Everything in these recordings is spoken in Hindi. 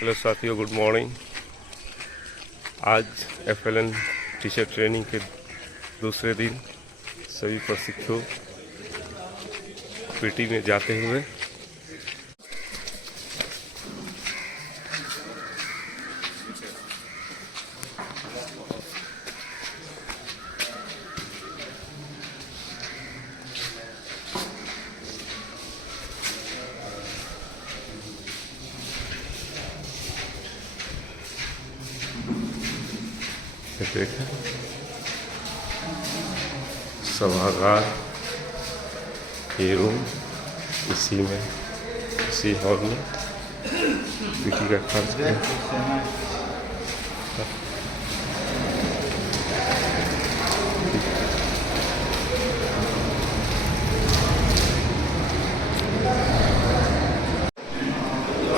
हेलो साथियों, गुड मॉर्निंग। आज FLN टीचर ट्रेनिंग के दूसरे दिन सभी प्रशिक्षु पीटी में जाते हुए देखें सभागार ये रूम, इसी हॉल में पीटी का खर्च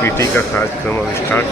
पीटी का कार्यक्रम अब स्टार्ट।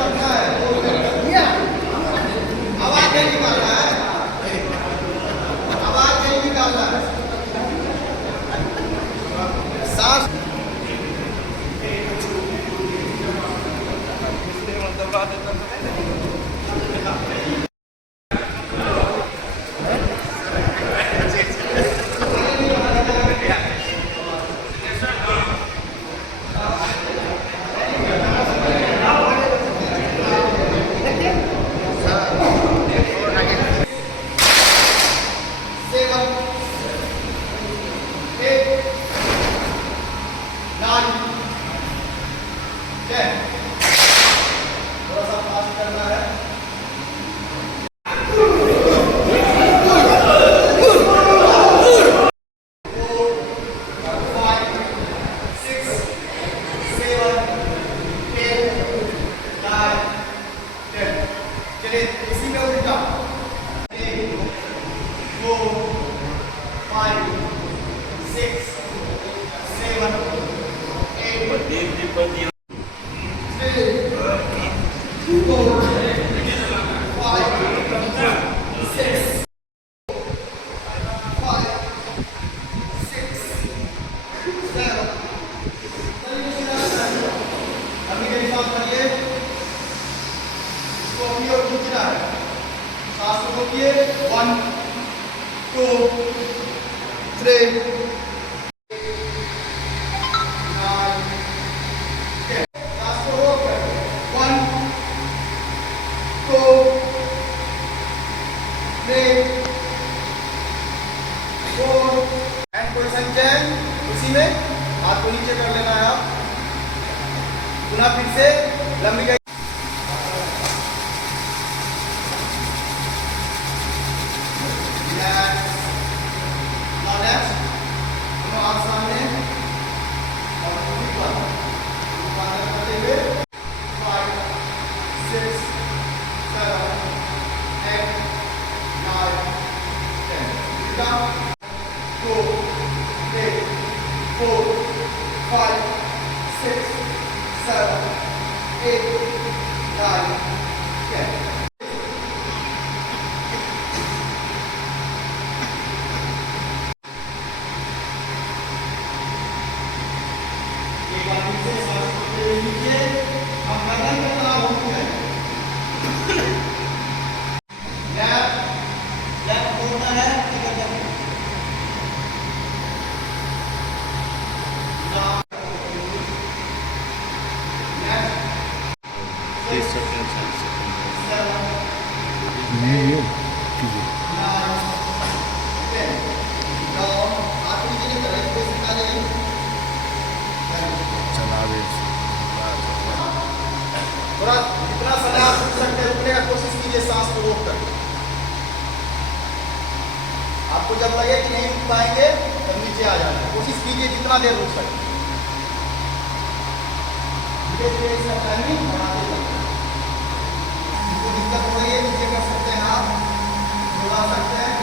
One, two, three. उसी में हाथ को नीचे कर लेना है आप। पुनः फिर से लंबी गई आप सामने और करते हुए 5, 6, 7, 8, 9, 10. 2, 3, 4, 5, 6, 7, 8, 9, 10. थोड़ा जितना समय आप रुक सकते हैं रुकने का कोशिश कीजिए, सांस को रोक कर। आपको जब लगे कि नहीं रुक पाएंगे तब नीचे आ जाना, कोशिश कीजिए जितना देर रुक सकते। धीरे धीरे इसका टाइमिंग बढ़ाते जाइए। जिसको दिक्कत हो रही है नीचे कर सकते हैं, आप दौड़ा सकते हैं।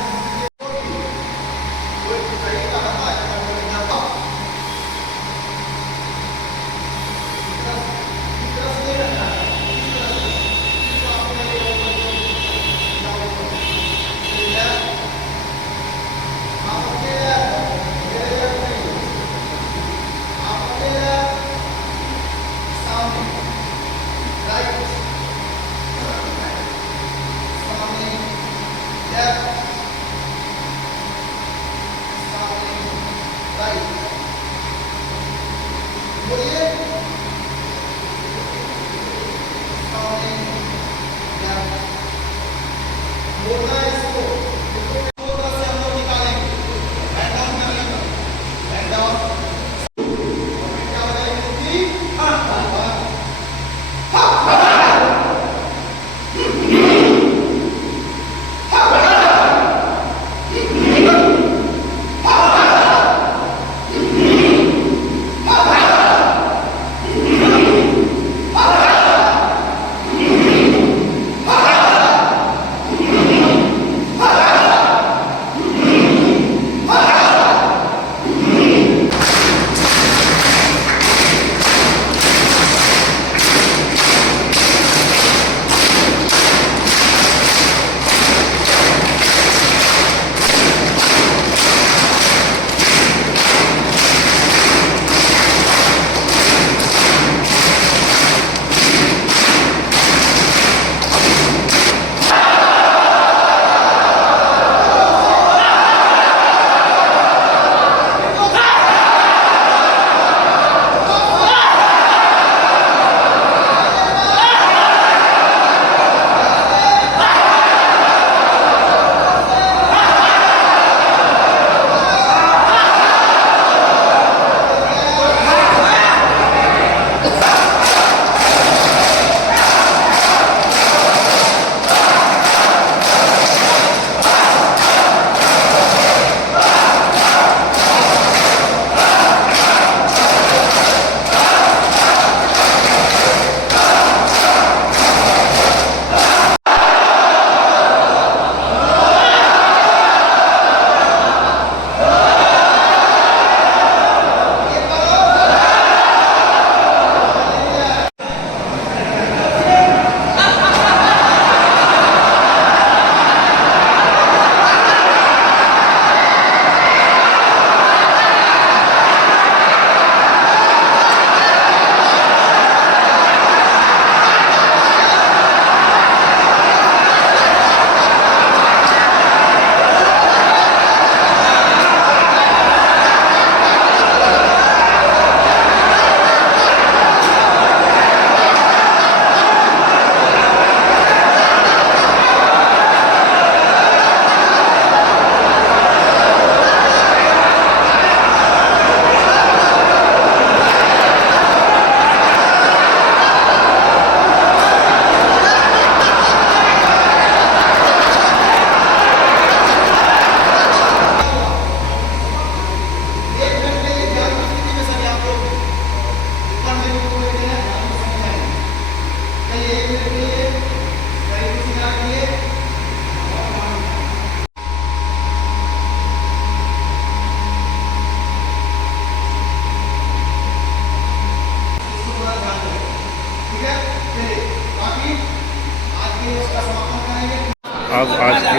अब आज की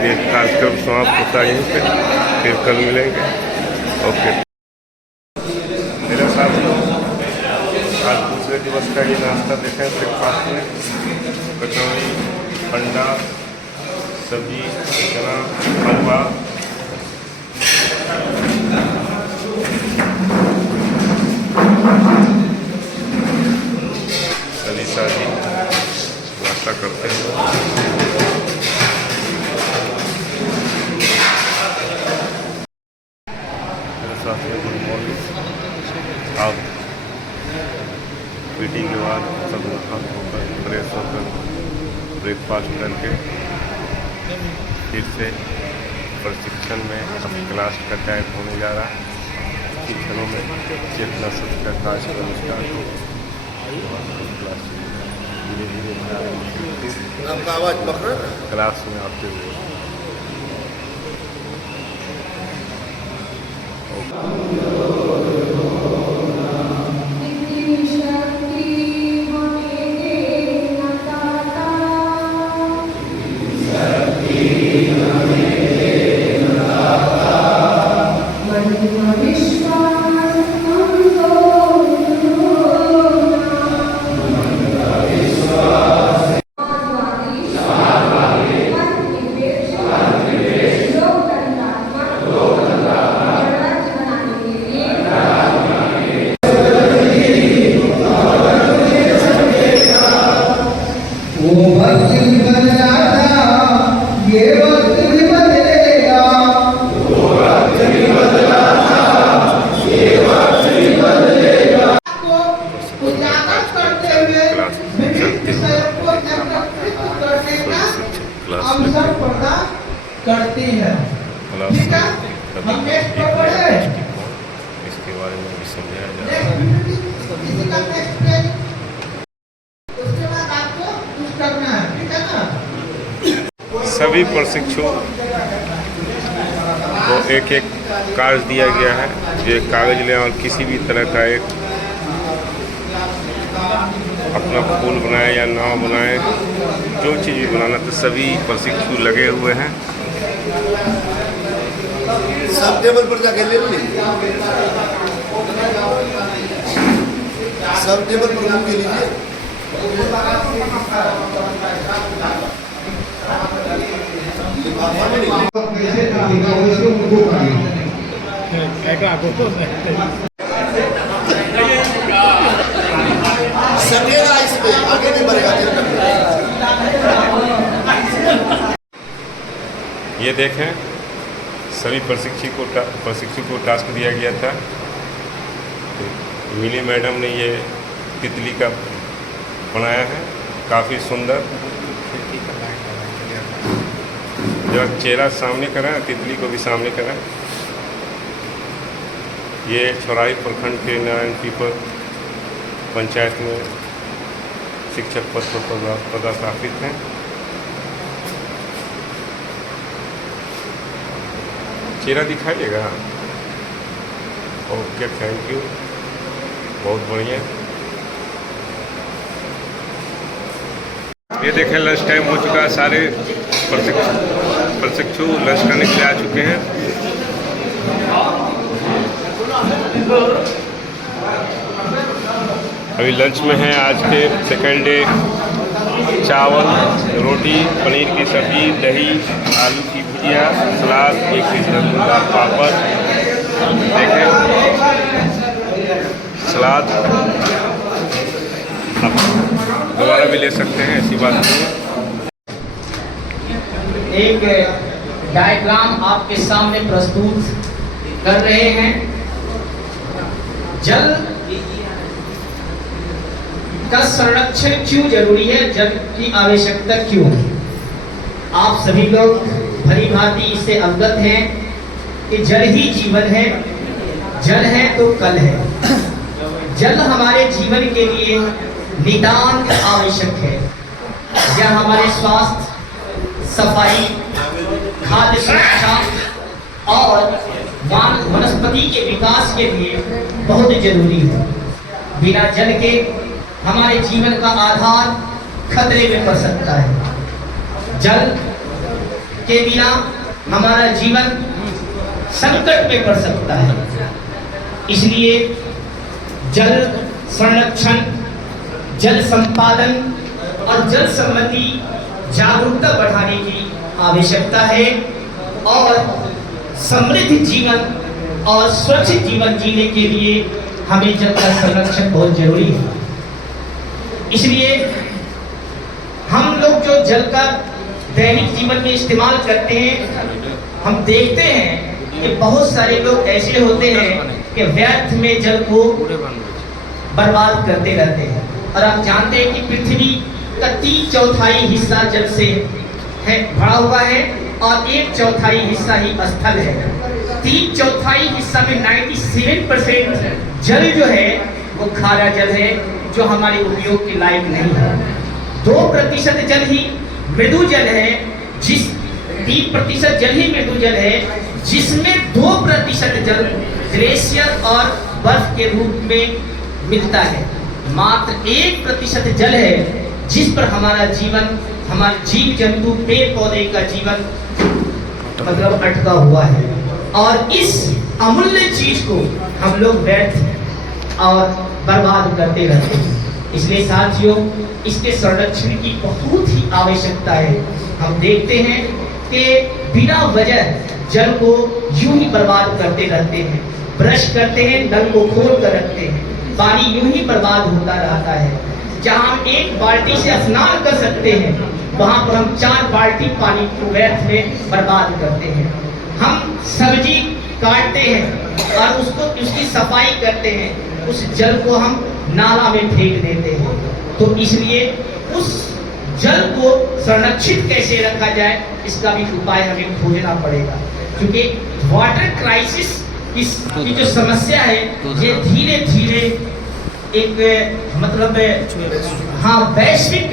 ये कार्यक्रम समाप्त होता है यहीं पे, फिर कल मिलेंगे। ओके मेरे साथ आज दूसरे दिवस का ये नाश्ता देखें ब्रेकफास्ट में कचौड़ी, अंडा, सब्जी, चना, हलवा, सलीसा जी नाश्ता करते हैं। Good morning. आप मीटिंग के बाद सब नहा होकर फ्रेश होकर ब्रेकफास्ट करके फिर से प्रशिक्षण में अब क्लास का टाइम होने जा रहा है। शिक्षणों में चेतना सत्र का कार्यक्रम स्टार्ट हो क्लास धीरे धीरे आपका आवाज पकड़ क्लास में आते हुए करती है। ठीक है, हम नेक्स्ट पर बढ़े, इसके बारे में भी समझाया जा रहा है। किसी का नेक्स्ट पेज, उसके बाद आपको कुछ करना है, ठीक है ना। सभी प्रशिक्षु को एक एक कार्य दिया गया है, जो एक कागज लें और किसी भी तरह का एक अपना पुल बनाए या नाव बनाए, जो चीज़ भी बनाना, तो सभी प्रशिक्षु लगे हुए हैं। सब टेबल पर जाके ले लीजिए, सब टेबल पर घूम के लीजिए। सटेगा इस पे, आगे नहीं बढ़ेगा। ये देखें, सभी प्रशिक्षु को टास्क दिया गया था। मिली मैडम ने ये तितली का बनाया है, काफ़ी सुंदर। जब चेहरा सामने कराएं, तितली को भी सामने कराएं। ये छौराही प्रखंड के नारायणपीपल पंचायत में शिक्षक पद पर पदस्थापित हैं। चेहरा दिखाइएगा। ओके, थैंक यू, बहुत बढ़िया। ये देखें, लंच टाइम हो चुका है, सारे प्रशिक्षु लंच करने के लिए आ चुके हैं। अभी लंच में है आज के सेकंड डे चावल, रोटी, पनीर की सब्जी, दही, आलू की भुजिया, सलाद, एक पीस रसगुल्ला, पापड़। देखें सलाद आप दोबारा भी ले सकते हैं, ऐसी बात नहीं है। एक डायग्राम आपके सामने प्रस्तुत कर रहे हैं। जल का संरक्षण क्यों जरूरी है, जल की आवश्यकता क्यों है? आप सभी लोग भली भांति इससे अवगत हैं कि जल ही जीवन है। जल है तो कल है। जल हमारे जीवन के लिए नितांत आवश्यक है। यह हमारे स्वास्थ्य, सफाई, खाद्य सुरक्षा और वनस्पति के विकास के लिए बहुत जरूरी है। बिना जल के हमारे जीवन का आधार खतरे में पड़ सकता है। जल के बिना हमारा जीवन संकट में पड़ सकता है। इसलिए जल संरक्षण, जल संपादन और जल संबंधी जागरूकता बढ़ाने की आवश्यकता है और समृद्ध जीवन और सुरक्षित जीवन जीने के लिए हमें जल का संरक्षण बहुत जरूरी है। इसलिए हम लोग जो जल का दैनिक जीवन में इस्तेमाल करते हैं, हम देखते हैं कि बहुत सारे लोग ऐसे होते हैं कि व्यर्थ में जल को बर्बाद करते रहते हैं। और आप जानते हैं कि पृथ्वी का 3/4 हिस्सा जल से है भरा हुआ है और 1/4 हिस्सा ही स्थल है। 3/4 हिस्सा में 97% जल जो है वो खारा जल है, जो हमारे उपयोग के लायक नहीं है। 2% जल ही मृदु जल है, जिस 3% जल ही मृदु जल है, जिसमें 2% जल ग्लेशियर और बर्फ के रूप में मिलता है। मात्र 1% जल है जिस पर हमारा जीवन, हमारे जीव जंतु, पेड़ पौधे का जीवन मतलब अटका हुआ है। और इस अमूल्य चीज को हम लोग व्यर्थ और बर्बाद करते रहते हैं। इसलिए साथियों, इसके संरक्षण की बहुत ही आवश्यकता है। हम देखते हैं कि बिना वजह जल को यूं ही बर्बाद करते रहते हैं। ब्रश करते हैं, नल को खोल कर रखते हैं, पानी यूं ही बर्बाद होता रहता है। जहां हम 1 बाल्टी से स्नान कर सकते हैं, वहां पर हम 4 बाल्टी पानी को व्यर्थ में बर्बाद करते हैं। हम सब्जी काटते हैं और उसकी सफाई करते हैं, उस जल को हम नाला में फेंक देते हैं। तो इसलिए उस जल को संरक्षित कैसे रखा जाए, इसका भी उपाय हमें खोजना पड़ेगा। क्योंकि वाटर क्राइसिस की जो समस्या है, ये धीरे धीरे एक मतलब वैश्विक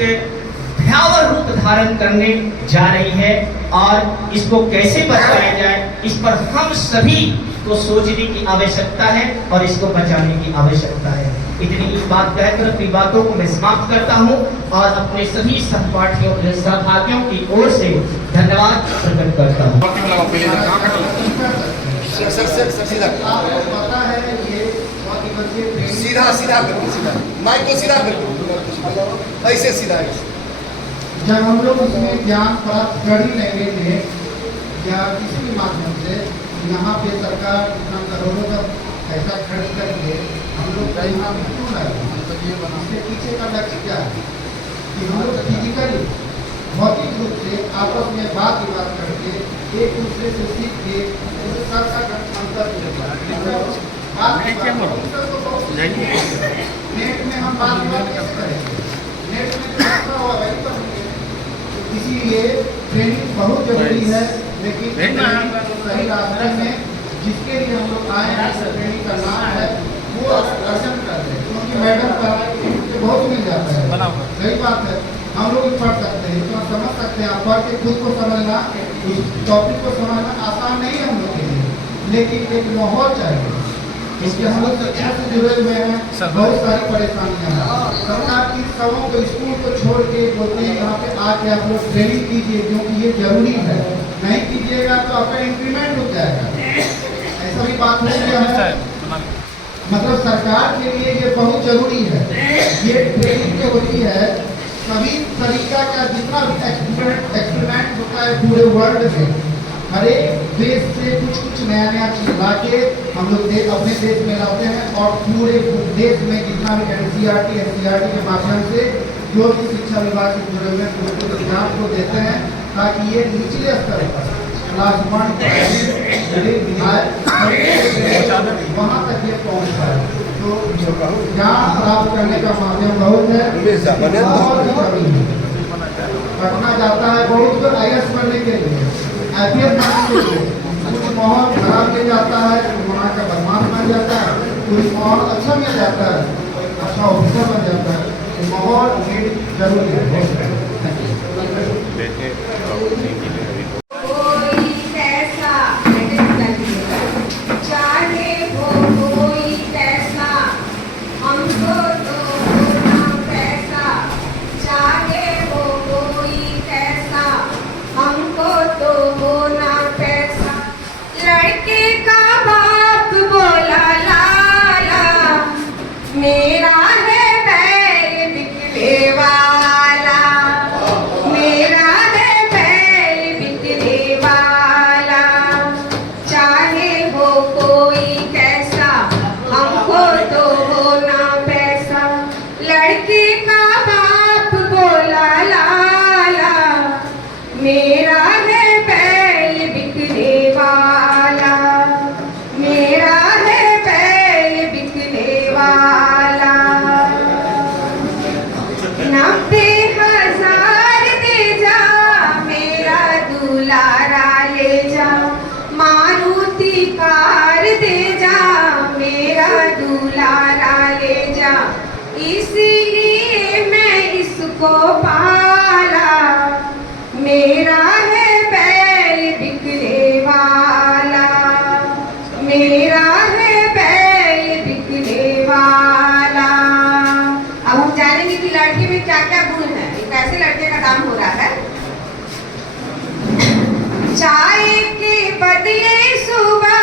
भयावह रूप धारण करने जा रही है। और इसको कैसे बचाया जाए, इस पर हम सभी को सोचने की आवश्यकता है और इसको बचाने की आवश्यकता है। इतनी ही बात कहकर अपनी बातों को मैं समाप्त करता हूँ और अपने सभी सहपाठियों की ओर से धन्यवाद प्रकट करता हूँ। सीधा सीधा करके, सीधा माइक को सीधा करके, ऐसे सीधा। जब हम लोग उसमें ज्ञान प्राप्त कर ही नहीं लेंगे या किसी भी माध्यम से, यहाँ पे सरकार इतना करोड़ों का पैसा खर्च करके हम लोग यहाँ क्यों लाए? इसके पीछे का लक्ष्य क्या है कि हम लोग फिजिकली, भौतिक रूप से आपस में बात विवाद करके एक दूसरे से सीख के अंतर नेट में हम बात विवाद कैसे करेंगे? नेट में जो हुआ वही तो इसीलिए ट्रेनिंग बहुत जरूरी है। लेकिन सही रास्ते में जिसके लिए हम लोग आए हैं, ट्रेनिंग का नाम है, वो दर्शन कर रहे हैं। क्योंकि मैडम का बहुत मिल जाता है, सही बात है। हम लोग भी पढ़ सकते हैं, इतना समझ सकते हैं। पढ़ के खुद को समझना, इस टॉपिक को समझना आसान नहीं है हम लोग के लिए, लेकिन एक माहौल चाहिए। इसके हम लोग शिक्षा से जुड़े हुए हैं, बहुत सारी परेशानियां हैं। सरकार की सबों को स्कूल को छोड़ के बोलते हैं यहाँ पे आके आप लोग ट्रेनिंग कीजिए, क्योंकि ये जरूरी है। नहीं कीजिएगा तो आपका इंक्रीमेंट हो जाएगा। ऐसा भी बात हो गया है। मतलब सरकार के लिए ये बहुत जरूरी है। ये ट्रेनिंग जो होती है, सभी तरीका का जितना भी एक्सपेरिमेंट होता है पूरे वर्ल्ड में, हर एक देश से कुछ कुछ नया नया चीज ला के हम लोग अपने देश में लाते हैं। और पूरे देश में जितना भी NCERT के माध्यम से जो भी शिक्षा विभाग से जुड़े हुए उनको ध्यान को देते हैं, ताकि ये निचले स्तर पर क्लास 1 वहाँ तक ये पहुँच पाए। तो ज्ञान प्राप्त करने का माध्यम बहुत है। पढ़ना जाता है बहुत को IAS पढ़ने के लिए, IPS बनने के लिए, कुछ माहौल खराब मिल जाता है, वहाँ का बदमाश बन जाता है। कुछ माहौल अच्छा मिल जाता है, अच्छा ऑफिसर बन जाता है। माहौल जरूरी है। देखें और उन्हीं के लिए अभी कोई कैसा चाहे वो कोई कैसा हमको तो होना पैसा चाहे वो कोई कैसा हमको तो होना पैसा लड़के का बाप बोला लाला मेरा है बैल बिकने वाला मेरा है बैल बिकने वाला चाहे वो कोई कैसा हमको तो होना पैसा लड़के का बाप बोला लाला मेरा है बैल बिकने वाला मेरा है बैल बिकने वाला 90,000 दे जा मेरा दुलारा ले जा मारुति कार दे जा मेरा दुलारा ले जा इसलिए मैं इसको पाला मेरा है बैल बिकने वाला मेरा है बैल बिकने वाला अब हम जानेंगे कि लड़के में क्या क्या गुण है कैसे लड़के का काम हो रहा है चाय के बदले सुबह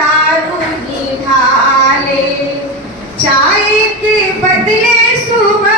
दारू ही ढाले चाय के बदले सुबह